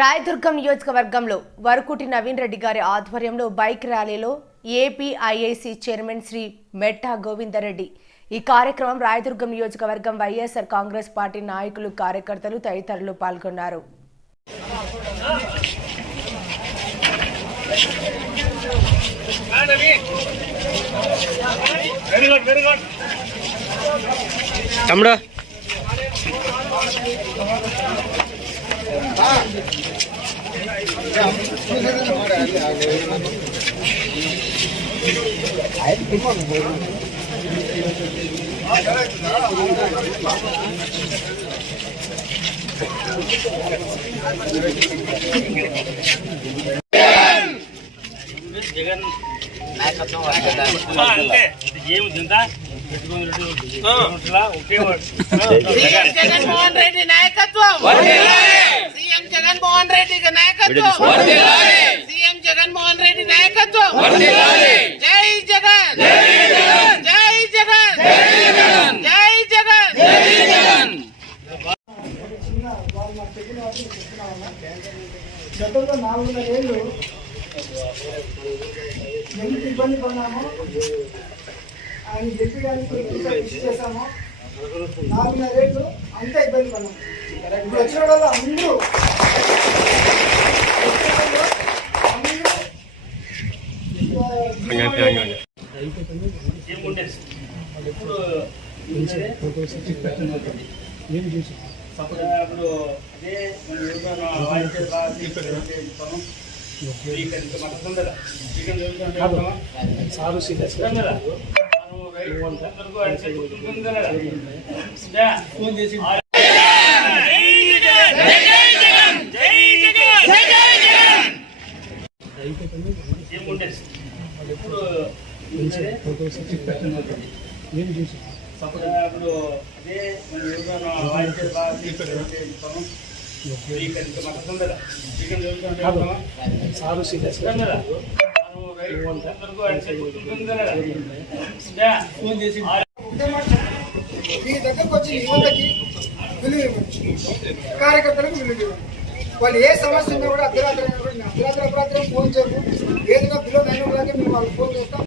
రాయదుర్గం నియోజకవర్గంలో వరకుటి నవీన్ రెడ్డి గారి ఆధ్వర్యంలో బైక్ ర్యాలీలో ఏపీఐఐసి చైర్మన్ శ్రీ మెట్టా గోవిందరెడ్డి ఈ కార్యక్రమం రాయదుర్గం నియోజకవర్గం వైఎస్ఆర్ కాంగ్రెస్ పార్టీ నాయకులు కార్యకర్తలు తదితరులు పాల్గొన్నారు. తమ్ముడు జగన్ నాయకత్వం అంటే ఏముందా జగన్మోహన్ రెడ్డి నాయకత్వం, సీఎం జగన్మోహన్ రెడ్డి నాయకత్వం, సీఎం జగన్మోహన్ రెడ్డి నాయకత్వం. జై జగన్, జై జగన్, జై జగన్, జై జగన్. గతంలో 400 ఏళ్ళు ఎంత ఇబ్బంది పడినామో ఆయన చెప్పి కానీ కృషి చేశాము. 400 ఏళ్ళు అంత ఇబ్బంది పడినాము. ఇప్పుడు వచ్చిన వాళ్ళు అందరూ మీ దగ్గరకు వచ్చి యువతకి విలువ ఇవ్వచ్చు, కార్యకర్తలకు విలువ ఇవ్వండి. వాళ్ళు ఏ సమస్య ఉన్నా కూడా అర్ధరాత్రి అర్ధరాత్రి ఫోన్ చేయరు. ఏదైనా బిలో 9 o'clock మేము వాళ్ళు ఫోన్ చేస్తాం.